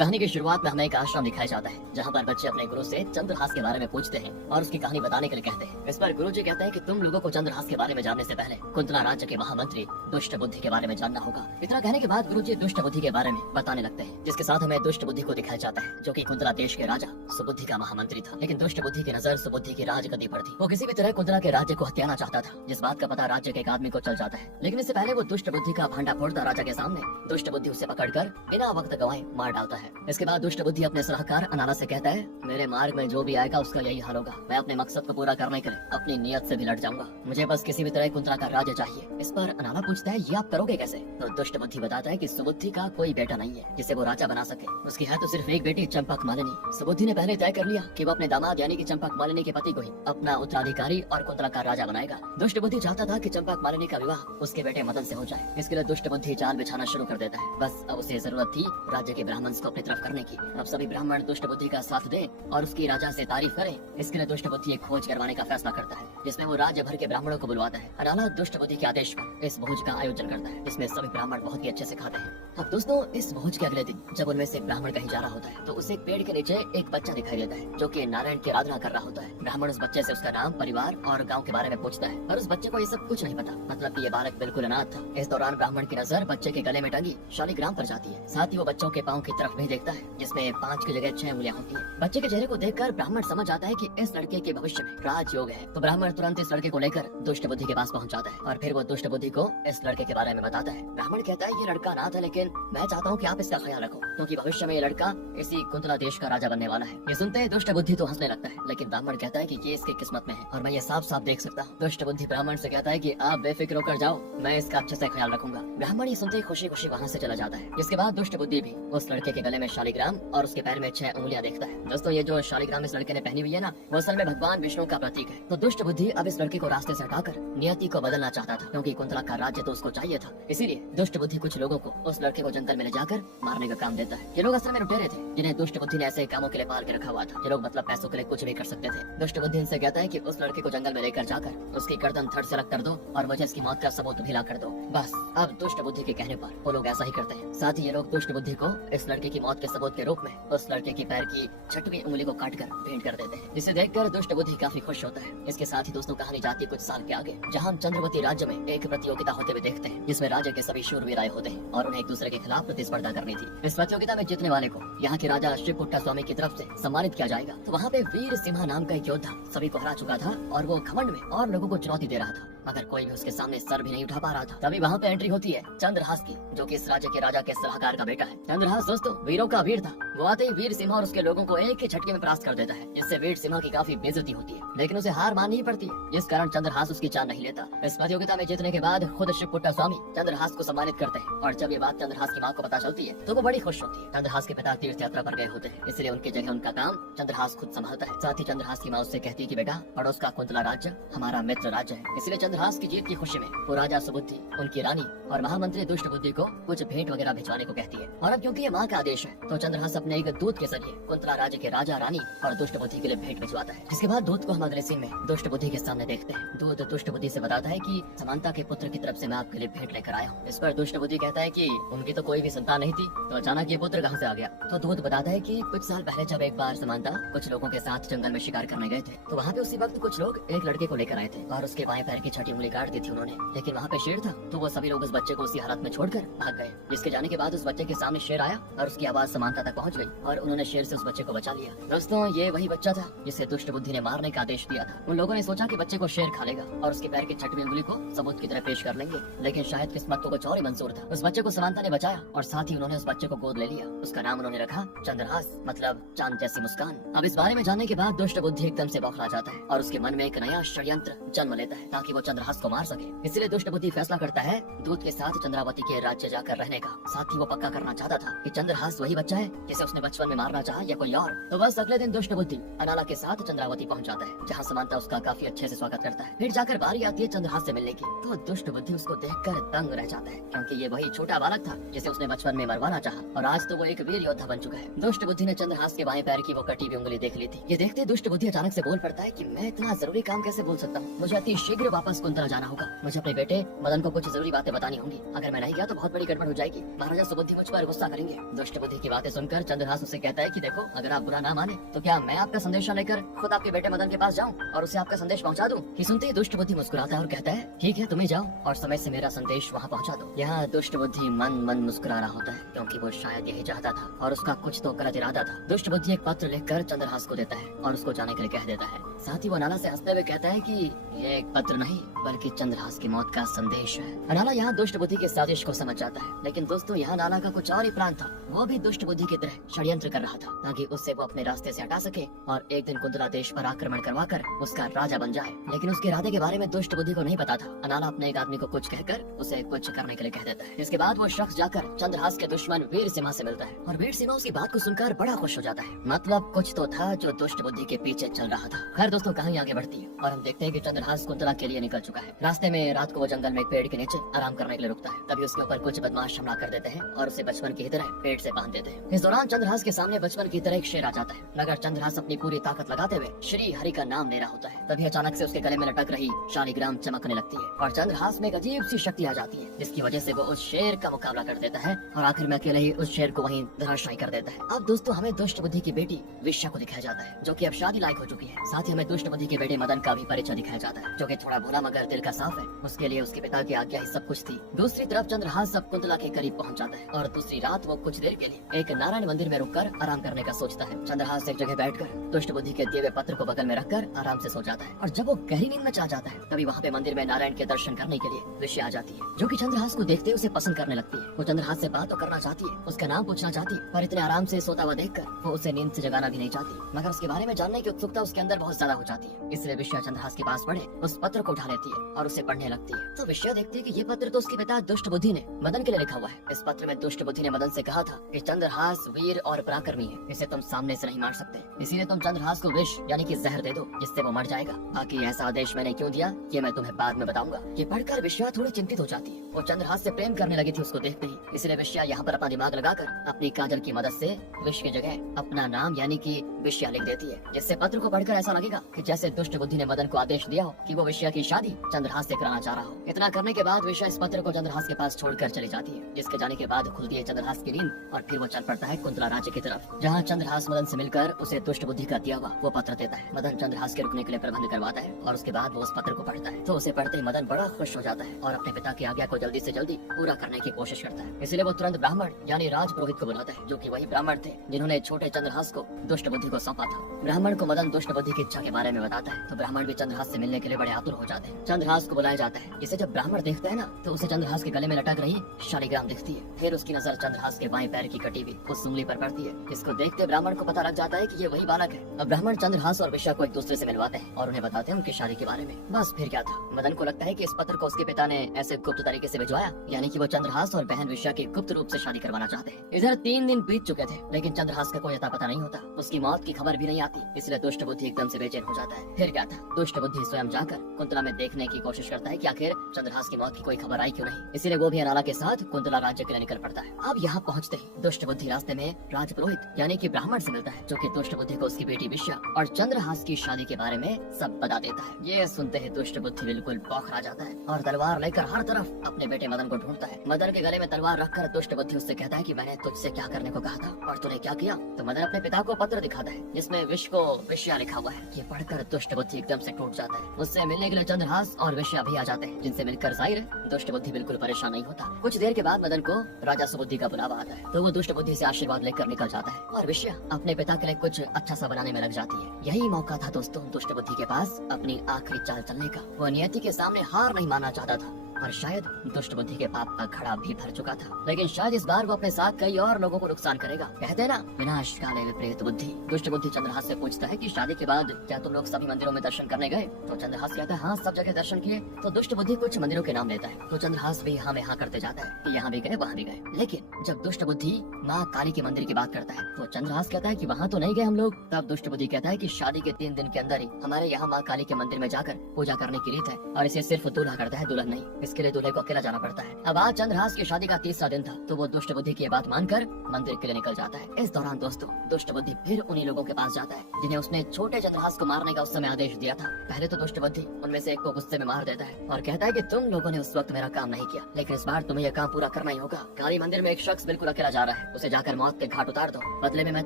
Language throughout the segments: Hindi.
कहानी की शुरुआत में हमें एक आश्रम दिखाया जाता है जहाँ पर बच्चे अपने गुरु से चंद्रहास के बारे में पूछते हैं और उसकी कहानी बताने के लिए कहते हैं। इस पर गुरु जी कहते हैं कि तुम लोगों को चंद्रहास के बारे में जानने से पहले कुंतला राज्य के महामंत्री दुष्ट बुद्धि के बारे में जानना होगा। इतना कहने के बाद गुरु जी दुष्ट बुद्धि के बारे में बताने लगते हैं, जिसके साथ हमें दुष्ट बुद्धि को दिखाया जाता है जो कि कुंतला देश के राजा सुबुद्धि का महामंत्री था। लेकिन दुष्ट बुद्धि की नजर सुबुद्धि की राजगद्दी पर थी। वो किसी भी तरह कुंतला के राज्य को हत्याना चाहता था, जिस बात का पता राज्य के एक आदमी को चल जाता है। लेकिन इससे पहले वो दुष्ट बुद्धि का भांडा फोड़ता राजा के सामने दुष्ट बुद्धि उसे पकड़कर बिना वक्त गवाए मार डालता है। इसके बाद दुष्ट बुद्धि अपने सलाहकार अनाला से कहता है, मेरे मार्ग में जो भी आएगा उसका यही हाल होगा। मैं अपने मकसद को पूरा करने के लिए अपनी नियत से भी लड़ जाऊंगा। मुझे बस किसी भी तरह कुंतला का राज्य चाहिए। इस पर अनाला पूछता है, ये आप करोगे कैसे? तो दुष्ट बुद्धि बताता है कि सुबुद्धि का कोई बेटा नहीं है जिसे वो राजा बना सके। उसकी है तो सिर्फ एक बेटी चंपक मालिनी। सुबुद्धि ने पहले तय कर लिया कि वो अपने दामाद यानी कि चंपक मालिनी के पति को ही अपना उत्तराधिकारी और कुंतला का राजा बनाएगा। दुष्ट बुद्धि चाहता था कि चंपक मालिनी का विवाह उसके बेटे मदन से हो जाए। इसके लिए दुष्ट बुद्धि जाल बिछाना शुरू कर देता है। बस अब उसे जरूरत थी राज्य के ब्राह्मण को अपनी तरफ करने की। अब सभी ब्राह्मण दुष्ट बुद्धि का साथ दें और उसकी राजा से तारीफ करें। इसके लिए दुष्ट बुद्धि एक खोज करवाने का फैसला करता है, जिसमें वो राज्य भर के ब्राह्मणों को बुलवाता है। अनाला दुष्ट बुद्धि के आदेश पर इस भोज का आयोजन करता है, जिसमें सभी ब्राह्मण बहुत ही अच्छे से खाते हैं। अब दोस्तों, इस भोज के अगले दिन जब उनमें से एक ब्राह्मण कहीं जा रहा होता है तो उसे एक पेड़ के नीचे एक बच्चा दिखाई देता है जो कि नारायण की आराधना कर रहा होता है। ब्राह्मण उस बच्चे से उसका नाम, परिवार और गाँव के बारे में पूछता है, पर उस बच्चे को ये सब कुछ नहीं पता। मतलब कि ये बालक बिल्कुल अनाथ था। इस दौरान ब्राह्मण की नजर बच्चे के गले में टंगी शालिग्राम पर जाती है। साथ ही वो बच्चों के पाँव की तरफ भी देखता है, जिसमें 5 की जगह 6 उंगलियां होती है। बच्चे के चेहरे को देखकर ब्राह्मण समझ जाता है कि इस लड़के के भविष्य में राजयोग है। तो ब्राह्मण तुरंत इस लड़के को लेकर दुष्ट बुद्धि के पास पहुंच जाता है और फिर वो दुष्ट बुद्धि को इस लड़के के बारे में बताता है। ब्राह्मण कहता है, ये लड़का अनाथ है, लेकिन मैं चाहता हूँ कि आप इसका ख्याल रखो, क्योंकि भविष्य में ये लड़का इसी कुंतला देश का राजा बनने वाला है। ये सुनते ही दुष्ट बुद्धि तो हंसने लगता है, लेकिन ब्राह्मण कहता है कि ये इसकी किस्मत में है और मैं ये साफ साफ देख सकता हूँ। दुष्ट बुद्धि ब्राह्मण से कहता है कि आप बेफिक्र होकर जाओ, मैं इसका अच्छे से ख्याल रखूंगा। ब्राह्मण ये सुनते ही खुशी खुशी वहाँ से चला जाता है। इसके बाद दुष्ट बुद्धि भी उस लड़के के गले में शालिग्राम और उसके पैर में 6 उंगलियां देखता है। दोस्तों, ये जो शालिग्राम इस लड़के ने पहनी हुई है ना, वो असल में भगवान विष्णु का प्रतीक है। तो दुष्ट बुद्धि अब इस लड़के को रास्ते से हटाकर नियति को बदलना चाहता था, क्योंकि कुंतला का राज्य तो उसको चाहिए था। इसीलिए दुष्ट बुद्धि कुछ लोगों को उस लड़के को जंगल में ले जाकर मारने का काम देता है। ये लोग असल में लुटेरे थे, जिन्हें दुष्ट बुद्धि ने ऐसे कामों के लिए पाल के रखा हुआ था। ये लोग मतलब पैसों के लिए कुछ भी कर सकते थे। दुष्ट बुद्धि इनसे कहता है कि उस लड़के को जंगल में लेकर जाकर उसकी गर्दन धड़ से अलग कर दो और मुझे इसकी मौत का सबूत भी ला कर दो। बस अब दुष्ट बुद्धि के कहने पर वो लोग ऐसा ही करते हैं। साथ ही ये लोग दुष्ट बुद्धि को इस लड़के की मौत के सबूत के रूप में उस लड़के की पैर की 6वीं उंगली को काटकर भेंट कर देते हैं, जिसे देखकर दुष्ट बुद्धि काफी खुश होता है। इसके साथ ही दोस्तों, कहानी जाती है कुछ साल के आगे, जहाँ हम चंद्रवती राज्य में एक प्रतियोगिता होते हुए देखते हैं, जिसमें राज्य के सभी शूरवीर आए होते हैं और उन्हें एक दूसरे के खिलाफ प्रतिस्पर्धा करनी थी। इस प्रतियोगिता में जीतने वाले को यहाँ के राजा शिवपुट्टा स्वामी की तरफ से सम्मानित किया जाएगा। तो वहाँ पे वीर सिम्हा नाम का एक योद्धा सभी को हरा चुका था और वो घमंड में और लोगों को चुनौती दे रहा था, मगर कोई भी उसके सामने सर भी नहीं उठा पा रहा था। तभी वहाँ पे एंट्री होती है चंद्रहास की, जो कि इस राज्य के राजा के सलाहकार का बेटा है। चंद्रहास दोस्तों वीरों का वीर था। वो आते ही वीर सिम्हा और उसके लोगों को एक ही झटके में परास्त कर देता है, जिससे वीर सिम्हा की काफी बेइज्जती होती है, लेकिन उसे हार माननी ही पड़ती है, जिस कारण चंद्रहास उसकी जान नहीं लेता। इस प्रतियोगिता में जीतने के बाद खुद शिवपुट्टा स्वामी चंद्रहास को सम्मानित करते हैं और जब ये बात चंद्रहास की माँ को पता चलती है तो वो बड़ी खुश होती है। चंद्रहास के पिता तीर्थ यात्रा पर गए होते हैं, इसलिए उनकी जगह उनका काम चंद्रहास खुद संभालता है। साथ ही चंद्रहास की माँ उससे कहती है कि बेटा, पड़ोस का कुंतला राज्य हमारा मित्र राज्य है, इसलिए चंद्रहास की जीत की खुशी में वो राजा सुबुद्धि, उनकी रानी और महामंत्री दुष्ट बुद्धि को कुछ भेंट वगैरह भिजवाने को कहती है। और अब क्योंकि ये माँ का आदेश है तो चंद्रहास अपने एक दूत के जरिए कुंतला राज्य के राजा, रानी और दुष्ट बुद्धि के लिए भेंट भिजवाता है। इसके बाद दूत को हम अगले सीन में दुष्ट बुद्धि के सामने देखते हैं। दूत दुष्ट बुद्धि से बताता है कि समानता के पुत्र की तरफ से मैं आपके लिए भेंट लेकर आया हूँ। इस पर दुष्ट बुद्धि कहता है कि उनकी तो कोई भी संतान नहीं थी, तो अचानक ये पुत्र कहाँ से आ गया? तो दूत बताता है कि कुछ साल पहले जब एक बार समानता कुछ लोगों के साथ जंगल में शिकार करने गए थे, तो वहाँ पे उसी वक्त कुछ लोग एक लड़के को लेकर आए थे और उसके बाएं पैर की 6ठी उंगली काट दी थी उन्होंने। लेकिन वहाँ पे शेर था, तो वो सभी लोग उस बच्चे को उसी हालत में छोड़कर भाग गए। जिसके जाने के बाद उस बच्चे के सामने शेर आया और उसकी आवाज समानता तक पहुँच गई और उन्होंने शेर से उस बच्चे को बचा लिया। दोस्तों, ये वही बच्चा था जिसे दुष्ट बुद्धि ने मारने का आदेश दिया था। उन लोगों ने सोचा कि बच्चे को शेर खा लेगा और उसके पैर की 6वीं उंगली को सबूत की तरह पेश कर लेंगे, लेकिन शायद किस्मत को कुछ और ही मंजूर था। उस बच्चे को समानता ने बचाया और साथ ही उन्होंने उस बच्चे को गोद ले लिया। उसका नाम उन्होंने रखा चंद्रहास, मतलब चांद जैसी मुस्कान। अब इस बारे में जानने के बाद दुष्ट बुद्धि एकदम से बौखला जाता है और उसके मन में एक नया षड्यंत्र जन्म लेता है ताकि वो चंद्रहास को मार सके। इसलिए दुष्ट बुद्धि फैसला करता है दूत के साथ चंद्रावती के राज्य जाकर रहने का। साथ ही वो पक्का करना चाहता था कि चंद्रहास वही बच्चा है जिसे उसने बचपन में मारना चाहा या कोई और। तो बस अगले दिन दुष्ट बुद्धि अनाला के साथ चंद्रावती पहुंच जाता है, जहाँ समानता उसका काफी अच्छे से स्वागत करता है। फिर जाकर बारी आती है चंद्रहास से मिलने की, तो दुष्ट बुद्धि उसको देखकर दंग रह जाता है, क्योंकि ये वही छोटा बालक था जिसे उसने बचपन में मरवाना चाहा और आज तो वो एक वीर योद्धा बन चुका है। दुष्ट बुद्धि ने चंद्रहास के बाएं पैर की वो कटी हुई उंगली देख ली थी। ये देखते दुष्ट बुद्धि अचानक से बोल पड़ता है कि मैं इतना जरूरी काम कैसे बोल सकता हूँ, मुझे अति शीघ्र वापस कुंतला जाना होगा। मुझे अपने बेटे मदन को कुछ जरूरी बातें बतानी होंगी, अगर मैं नहीं गया तो बहुत बड़ी गड़बड़ हो जाएगी। महाराजा सुबुद्धि मुझ पर गुस्सा करेंगे। दुष्ट बुद्धि की बातें सुनकर चंद्रहास उससे कहता है कि देखो, अगर आप बुरा ना माने तो क्या मैं आपका संदेशा लेकर खुद आपके बेटे मदन के पास जाऊं और उसे आपका संदेश पहुंचा दूं? कि सुनते ही दुष्ट बुद्धि मुस्कुराता है और कहता है ठीक है, तुम ही जाओ और समय से मेरा संदेश वहां पहुंचा दो। यहाँ दुष्ट बुद्धि मन मन मुस्कुरा रहा होता है क्योंकि वो शायद यही चाहता था और उसका कुछ तो गलत इरादा था। दुष्ट बुद्धि एक पत्र लिखकर चंद्रहास को देता है और उसको जाने के लिए कह देता है। साथ ही वो अनाला से हंसते हुए कहता है कि ये एक पत्र नहीं बल्कि चंद्रहास की मौत का संदेश है। अनाला यहाँ दुष्ट बुद्धि की साजिश को समझ जाता है, लेकिन दोस्तों यहाँ अनाला का कुछ और ही प्लान था। वो भी दुष्ट बुद्धि की तरह षड्यंत्र कर रहा था ताकि उससे वो अपने रास्ते से हटा सके और एक दिन कुंतला देश पर आक्रमण करवाकर उसका राजा बन जाए। लेकिन उसके इरादे के बारे में दुष्ट बुद्धि को नहीं पता था। अनाला अपने एक आदमी को कुछ कहकर उसे कुछ करने के लिए कह देता है। इसके बाद वो शख्स जाकर चंद्रहास के दुश्मन वीर सिम्हा से मिलता है और वीर सिम्हा उसकी बात को सुनकर बड़ा खुश हो जाता है। मतलब कुछ तो था जो दुष्ट बुद्धि के पीछे चल रहा था। खैर दोस्तों, कहानी आगे बढ़ती है और हम देखते हैं कि चंद्रहास कुंतला के लिए निकल चुका है। रास्ते में रात को वो जंगल में एक पेड़ के नीचे आराम करने के लिए रुकता है। तभी उसके ऊपर कुछ बदमाश हमला कर देते हैं और उसे बचपन की तरह पेट से बांध देते हैं। इस दौरान चंद्रहास के सामने बचपन की तरह एक शेर आ जाता है, मगर चंद्रहास अपनी पूरी ताकत लगाते हुए श्री हरि का नाम ले रहा होता है। तभी अचानक से उसके गले में लटक रही शालिग्राम चमकने लगती है और चंद्रहास में एक अजीब सी शक्ति आ जाती है, जिसकी वजह से वो उस शेर का मुकाबला कर देता है और आखिर में अकेले ही उस शेर को वहीं धराशायी कर देता है। अब दोस्तों, हमें दुष्ट बुद्धि की बेटी विश्या को दिखाया जाता है जो कि अब शादी लायक हो चुकी है। साथ ही हमें दुष्ट बुद्धि के बेटे मदन का भी परिचय दिखाया जाता है जो कि थोड़ा भोला मगर दिल का साफ है। उसके लिए उसके पिता की आज्ञा ही सब कुछ थी। दूसरी तरफ चंद्रहास अब कुंतला के करीब पहुंच जाता है और दूसरी रात वो कुछ देर के लिए एक नारायण मंदिर में रुककर आराम करने का सोचता है। चंद्रहास एक जगह बैठकर दुष्ट बुद्धि के दिए हुए पत्र को बगल में रखकर आराम से सो जाता है और जब वो गहरी नींद में चला जाता है तभी वहाँ पे मंदिर में नारायण के दर्शन करने के लिए विश्या आ जाती है जो कि चंद्रहास को देखते उसे पसंद करने लगती है। वो चंद्रहास से बात तो करना चाहती है, उसका नाम पूछना चाहती है, पर इतने आराम से सोता हुआ देखकर वो उसे नींद से जगाना भी नहीं चाहती। मगर उसके बारे में जानने की उत्सुकता उसके अंदर बहुत ज्यादा हो जाती है, इसलिए विश्या चंद्रहास के पास पड़े उस पत्र को उठा लेती है और उसे पढ़ने लगती है। तो विश्या देखती है कि ये पत्र तो उसके पिता दुष्ट बुद्धि ने मदन के लिए लिखा हुआ है। इस पत्र में दुष्ट बुद्धि ने मदन से कहा था कि चंद्रहास वीर और पराक्रमी है, इसे तुम सामने से नहीं मार सकते, इसीलिए तुम चंद्रहास को विष यानी कि जहर दे दो जिससे वो मर जाएगा। बाकी ऐसा आदेश मैंने क्यों दिया ये मैं तुम्हें बाद में बताऊंगा। ये पढ़कर विश्या थोड़ी चिंतित हो जाती है। वो चंद्रहास से प्रेम करने लगी थी उसको देखते ही, इसलिए विश्या यहाँ पर अपना दिमाग लगाकर अपनी काजल की मदद से विश की जगह अपना नाम यानी कि विश्या लिख देती है, जिससे पत्र को पढ़कर ऐसा लगेगा कि जैसे दुष्ट बुद्धि ने मदन को आदेश दिया हो कि वो विश्या की शादी चंद्रहास से कराना चाह रहा हो। इतना करने के बाद विश्या इस पत्र को चंद्रहास के पास छोड़कर चली जाती है, जिसके जाने के बाद खुलती है चंद्रहास की नींद और फिर वो चल पड़ता है कुंतला राज्य की तरफ, जहाँ चंद्रहास मदन से मिलकर उसे दुष्ट बुद्धि का दिया हुआ वो पत्र देता है। मदन चंद्रहास के रुकने के लिए प्रबंध करवाता है और उसके बाद वो उस पत्र को पढ़ता है। तो उसे पढ़ते ही मदन बड़ा खुश हो जाता है और अपने पिता की आज्ञा को जल्दी से जल्दी पूरा करने की कोशिश करता है। इसलिए वो तुरंत ब्राह्मण यानी राज पुरोहित को बुलाता है, जो कि वही ब्राह्मण थे जिन्होंने छोटे चंद्रहास को दुष्ट बुद्धि को सौंपा था। ब्राह्मण को मदन दुष्ट बुद्धि की इच्छा के बारे में बताता है, तो ब्राह्मण भी चंद्रहास से मिलने के लिए बड़े आतुर हो जाते हैं। चंद्रहास को बुलाया जाता है। इसे जब ब्राह्मण देखता है ना तो उसे चंद्रहास के गले में लटक रही शालिग्राम दिखती है। फिर उसकी नजर चंद्रहास के बाएं पैर की कटी हुई उस उंगली पर पड़ती है। इसको देखते ब्राह्मण को पता लग जाता है कि ये वही बालक है। अब ब्राह्मण चंद्रहास और विश्या को एक दूसरे से मिलवाते हैं और उन्हें बताते हैं उनकी शादी के बारे में। बस फिर क्या था, मदन को लगता है कि इस पत्र को उसके पिता ने ऐसे गुप्त तरीके से भिजवाया, यानी कि वो चंद्रहास और बहन विश्या की गुप्त रूप से शादी करवाना चाहते हैं। इधर 3 दिन बीत चुके थे लेकिन चंद्रहास का कोई अता पता नहीं होता, उसकी मौत की खबर भी नहीं आती, इसलिए दुष्ट बुद्धि एकदम से बेचैन हो जाता है। फिर क्या था, दुष्ट बुद्धि स्वयं जाकर कुंतला में देखने की कोशिश करता है कि आखिर चंद्रहास की मौत की कोई खबर आई क्यों नहीं, इसीलिए वो भी अनाला के साथ कुंतला राज्य के लिए निकल पड़ता है। अब यहाँ पहुँचते ही दुष्ट बुद्धि रास्ते में राज पुरोहित यानी कि ब्राह्मण से मिलता है, जो कि दुष्ट बुद्धि को उसकी बेटी विश्या और चंद्रहास की शादी के बारे में सब बता देता है। ये सुनते ही दुष्ट बुद्धि बिल्कुल बौखला जाता है और तलवार लेकर हर तरफ अपने बेटे मदन को ढूंढता है। मदन के गले में तलवार रखकर दुष्ट बुद्धि उससे कहता है कि मैंने तुझसे क्या करने को कहा था और तूने क्या किया। तो मदन अपने पिता को पत्र दिखाता है जिसमें विश को विश्या लिखा हुआ है। ये पढ़कर दुष्ट बुद्धि एकदम से टूट जाता है। उससे मिलने के लिए चंद्रहास और विश्या भी आ जाते हैं, जिनसे मिलकर जाहिर है दुष्ट बुद्धि बिल्कुल परेशान नहीं होता। कुछ देर के बाद मदन को राजा सुबुद्धि का बुलावा आता है, तो वो दुष्ट बुद्धि से आशीर्वाद लेकर निकल जाता है और विश्या अपने पिता के लिए कुछ अच्छा सा बनाने में लग जाती है। यही मौका था दोस्तों दुष्ट बुद्धि के पास अपनी आखिरी चाल चलने का। वो नियति के सामने हार नहीं मानना चाहता था और शायद दुष्ट बुद्धि के पाप का घड़ा भी भर चुका था, लेकिन शायद इस बार वो अपने साथ कई और लोगों को नुकसान करेगा। कहते हैं ना, विनाश काले विपरीत बुद्धि। दुष्ट बुद्धि चंद्रहास से पूछता है कि शादी के बाद क्या तुम लोग सभी मंदिरों में दर्शन करने गए? तो चंद्रहास कहता है हाँ, सब जगह दर्शन किए। तो दुष्ट बुद्धि कुछ मंदिरों के नाम लेता है, तो चंद्रहास भी हाँ में हाँ करते जाता है कि यहाँ भी गए वहाँ भी गए। लेकिन जब दुष्ट बुद्धि माँ काली के मंदिर की बात करता है तो चंद्रहास कहता है कि वहाँ तो नहीं गए हम लोग। तब दुष्ट बुद्धि कहता है कि शादी के 3 दिन के अंदर ही हमारे यहाँ माँ काली के मंदिर में जाकर पूजा करने की रीत है और इसे सिर्फ दूल्हा करता है, दुल्हन नहीं। इसके लिए दूल्हे को अकेला जाना पड़ता है। अब आज चंद्रहास की शादी का तीसरा दिन था, तो वो दुष्ट बुद्धि की बात मानकर मंदिर के लिए निकल जाता है। इस दौरान दोस्तों दुष्ट बुद्धि फिर उन्हीं लोगों के पास जाता है जिन्हें उसने छोटे चंद्रहास को मारने का उस समय आदेश दिया था। पहले तो दुष्ट बुद्धि उनमें से एक को गुस्से में मार देता है और कहता है कि तुम लोगों ने उस वक्त मेरा काम नहीं किया, लेकिन इस बार तुम्हें यह काम पूरा करना ही होगा। काली मंदिर में एक शख्स बिल्कुल अकेला जा रहा है, उसे जाकर मौत के घाट उतार दो, बदले में मैं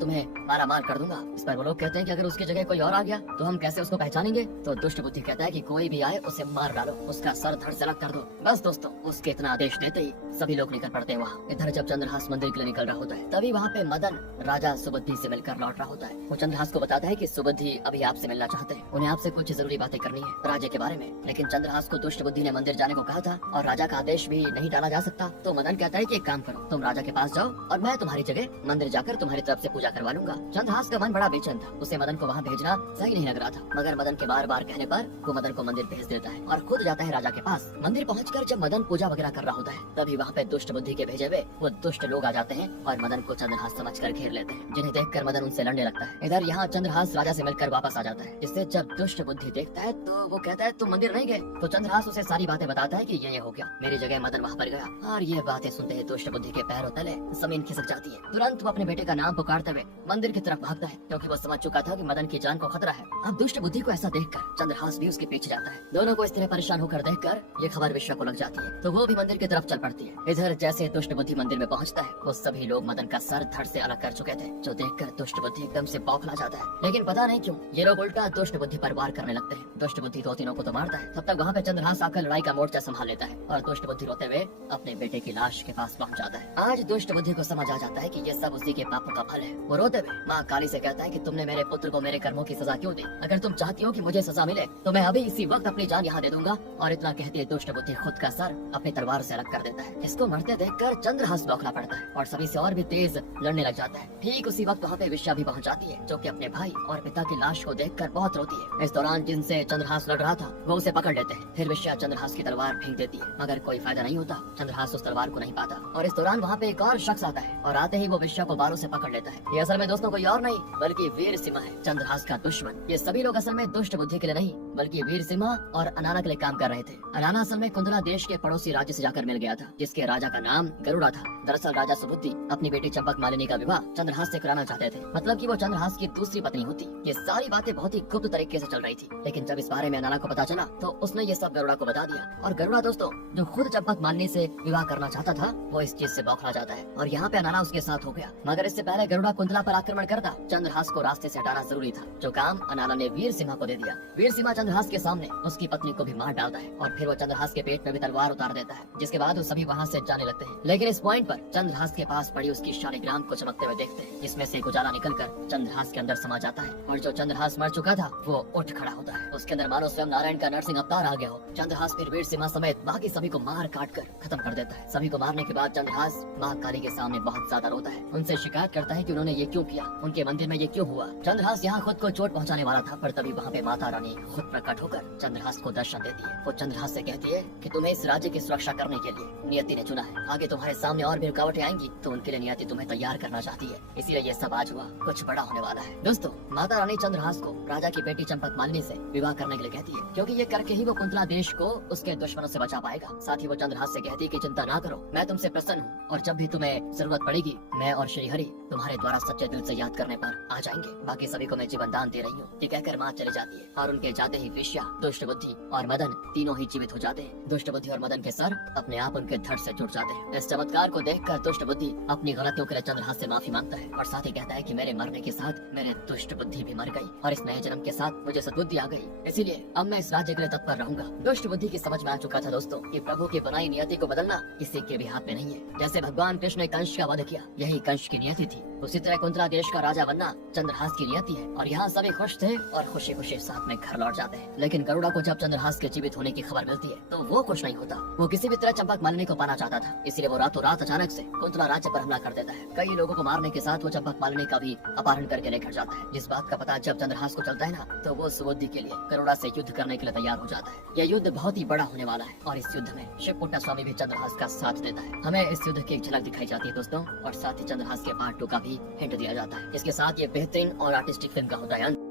तुम्हें मारा मार कर दूंगा। इस पर वो लोग कहते हैं कि अगर उसकी जगह कोई और आ गया तो हम कैसे उसको पहचानेंगे। तो दुष्ट बुद्धि कहता है कि कोई भी आए उसे मार डालो, उसका सर धड़ से अलग कर दो। बस दोस्तों उसके इतना आदेश देते ही सभी लोग निकल पड़ते हैं वहाँ। इधर जब चंद्रहास मंदिर के लिए निकल रहा होता है, तभी वहाँ पे मदन राजा सुबुद्धि से मिलकर लौट रहा होता है। वो चंद्रहास को बताता है कि सुबुद्धि अभी आपसे मिलना चाहते हैं, उन्हें आपसे कुछ जरूरी बातें करनी है राज्य के बारे में। लेकिन चंद्रहास को दुष्ट बुद्धि ने मंदिर जाने को कहा था और राजा का आदेश भी नहीं टाला जा सकता। तो मदन कहता है कि एक काम करो, तुम राजा के पास जाओ और मैं तुम्हारी जगह मंदिर जाकर तुम्हारी तरफ से पूजा करवा लूंगा। चंद्रहास का मन बड़ा बेचैन था, उसे मदन को वहाँ भेजना सही नहीं लग रहा था, मगर मदन के बार बार कहने पर वो मदन को मंदिर भेज देता है और खुद जाता है राजा के पास। मंदिर पहुंचकर जब मदन पूजा वगैरह कर रहा होता है, तभी वहाँ पे दुष्ट बुद्धि के भेजे हुए वो दुष्ट लोग आ जाते हैं और मदन को चंद्रहास समझकर घेर लेते हैं, जिन्हें देखकर मदन उनसे लड़ने लगता है। इधर यहाँ चंद्रहास राजा से मिलकर वापस आ जाता है, जिससे जब दुष्ट बुद्धि देखता है तो वो कहता है तुम मंदिर नहीं गए। तो चंद्रहास उसे सारी बातें बताता है कि ये हो गया, मेरी जगह मदन वहाँ पर गया। और ये बातें सुनते ही दुष्ट बुद्धि के पैरों तले जमीन खिसक जाती है। तुरंत वो अपने बेटे का नाम पुकारते हुए मंदिर की तरफ भागता है, क्योंकि वो समझ चुका था कि मदन की जान को खतरा है। अब दुष्ट बुद्धि को ऐसा देखकर चंद्रहास भी उसके पीछे जाता है। दोनों को इस तरह परेशान होकर देखकर ये खबर विश्व को लग जाती है, तो वो भी मंदिर की तरफ चल पड़ती है। इधर जैसे दुष्ट बुद्धि मंदिर में पहुंचता है, वो सभी लोग मदन का सर धड़ से अलग कर चुके थे, जो देखकर दुष्ट बुद्धि एकदम से बौखला जाता है। लेकिन पता नहीं क्यों ये लोग उल्टा दुष्ट बुद्धि पर वार करने लगते हैं। दुष्ट बुद्धि दो तीनों को तो मारता है, तब तक वहाँ पे चंद्रहास आकर लड़ाई का मोर्चा संभाल लेता है और दुष्ट बुद्धि रोते हुए अपने बेटे की लाश के पास पहुँच जाता है। आज दुष्ट बुद्धि को समझ आ जाता है कि ये सब उसी के पापों का फल है। वो रोते हुए माँ काली से कहता है कि तुमने मेरे पुत्र को मेरे कर्मों की सजा क्यों दी? अगर तुम चाहती हो कि मुझे सजा मिले तो मैं अभी इसी वक्त अपनी जान यहाँ दे दूंगा। और इतना कहते दुष्ट बुद्धि खुद का सर अपनी तलवार से अलग कर देता है। इसको मरते देखकर चंद्रहास बौखला पड़ता है और सभी से और भी तेज लड़ने लग जाता है। ठीक उसी वक्त वहाँ पे विश्या भी पहुँच जाती है, जो कि अपने भाई और पिता की लाश को देखकर बहुत रोती है। इस दौरान जिनसे चंद्रहास लड़ रहा था वो उसे पकड़ लेते हैं। फिर विश्या चंद्रहास की तलवार फेंक देती है, मगर कोई फायदा नहीं होता। चंद्रहास उस तलवार को नहीं पाता और इस दौरान वहाँ पे एक और शख्स आता है और आते ही वो विश्या को बालों से पकड़ लेता है। ये असल में दोस्तों कोई और नहीं बल्कि वीर सिंह है, चंद्रहास का दुश्मन। ये सभी लोग असल में दुष्ट बुद्धि के लिए नहीं बल्कि वीर सिंह और अनाना के लिए काम कर रहे थे। अनाना असल में कुंदरा देश के पड़ोसी राज्य से जाकर मिल गया था, जिसके राजा का नाम गरुड़ा था। दरअसल राजा सुबुद्धि अपनी बेटी चंपक मालिनी का विवाह चंद्रहास से कराना चाहते थे, मतलब कि वो चंद्रहास की दूसरी पत्नी होती। ये सारी बातें बहुत ही गुप्त तरीके से चल रही थी, लेकिन जब इस बारे में अनाना को पता चला तो उसने ये सब गरुड़ा को बता दिया। और गरुड़ा दोस्तों जो खुद चंपक मालिनी से विवाह करना चाहता था, वो इस चीज से बौखला जाता है और यहाँ पे अनाना उसके साथ हो गया। मगर इससे पहले गरुड़ा कुंतला पर आक्रमण करता चंद्रहास को रास्ते से हटाना जरूरी था, जो काम अनाना ने वीर सिंह को दे दिया। वीर सिंह चंद्रहास के सामने उसकी पत्नी को भी मार डालता है और फिर वो चंद्रहास के पेट में भी तलवार उतार देता है, जिसके बाद वो सभी वहाँ से जाने लगते हैं। लेकिन इस पॉइंट पर चंद्रहास के पास पड़ी उसकी शालिग्राम को चमकते हुए देखते हैं, जिसमें से एक उजाला निकलकर चंद्रहास के अंदर समा जाता है और जो चंद्रहास मर चुका था वो उठ खड़ा होता है। उसके अंदर मानो स्वयं नारायण का नरसिंह अवतार आ गया हो। चंद्रहास फिर वीर सिंह समेत बाकी सभी को मार काट कर खत्म कर देता है। सभी को मारने के बाद चंद्रहास माँ काली के सामने बहुत ज्यादा रोता है, उनसे शिकायत करता है कि उन्होंने ये क्यों किया, उनके मंदिर में ये क्यों हुआ। चंद्रहास यहाँ खुद को चोट पहुँचाने वाला था, पर तभी वहाँ पे माता रानी खुद प्रकट होकर चंद्रहास को दर्शन देती है। वो चंद्रहास से कहती है कि तुम्हें इस राज्य की सुरक्षा करने के लिए नियति ने चुना है। आगे तुम्हारे सामने और भी रुकावटें आएंगी तो उनके लिए नियति तुम्हें तैयार करना चाहती है, इसीलिए ये सब आज हुआ, कुछ बड़ा होने वाला है। दोस्तों माता रानी चंद्रहास को राजा की बेटी चंपक मालिनी से विवाह करने के लिए कहती है, क्योंकि ये करके ही वो कुंतला देश को उसके दुश्मनों से बचा पाएगा। साथ ही वो चंद्रहास से कहती है कि चिंता ना करो, मैं तुमसे प्रसन्न हूँ और जब भी तुम्हें जरूरत पड़ेगी मैं और श्री हरि तुम्हारे द्वारा सच्चे दिल से याद करने पर आ जाएंगे। बाकी सभी को मैं जीवन दान दे रही हूँ। ये कहकर माँ चले जाती है और उनके जाते ही विश्या, दुष्ट बुद्धि और मदन तीनों ही जीवित हो जाते हैं। दुष्ट बुद्धि और मदन के सर अपने आप उनके धड़ से जुड़ जाते हैं। इस चमत्कार को देखकर दुष्ट बुद्धि अपनी गलतियों के लिए चंद्रहास से माफी मांगता है और साथ ही कहता है कि मेरे मरने के साथ मेरे दुष्ट बुद्धि भी मर गई और इस नए जन्म के साथ मुझे सद्बुद्धि आ गई, इसीलिए अब मैं इस राज्य के लिए तत्पर रहूंगा। दुष्ट बुद्धि की समझ में आ चुका था दोस्तों कि प्रभु की बनाई नियति को बदलना किसी के भी हाथ में नहीं है। जैसे भगवान कृष्ण ने कंस का वध किया, यही कंस की नियति थी, उसी तरह कुंतला देश का राजा बनना चंद्रहास की नियति है। और यहाँ सभी खुश थे और खुशी खुशी साथ में घर लौट जाते हैं। लेकिन गरुड़ा को जब चंद्रहास के जीवित होने की खबर मिलती है तो वो खुश नहीं होता। वो किसी भी तरह चंपक मालिनी को पाना चाहता था, इसलिए वो रातों रात अचानक से कुंतला राज्य पर हमला कर देता है। कई लोगों को मारने के साथ वो चंपक मालिनी का भी अपहरण करके लेकर जाता है। जिस बात का पता जब चंद्रहास को चलता है ना, तो वो सुबुद्धि के लिए गरुड़ा से युद्ध करने के लिए तैयार हो जाता है। यह युद्ध बहुत ही बड़ा होने वाला है और इस युद्ध में शिवपुट्टा स्वामी भी चंद्रहास का साथ देता है। हमें इस युद्ध की एक झलक दिखाई जाती है दोस्तों, और साथ ही चंद्रहास के पार्ट 2 का भी हिंट दिया जाता है। इसके साथ ये बेहतरीन और आर्टिस्टिक फिल्म का होता है अंत।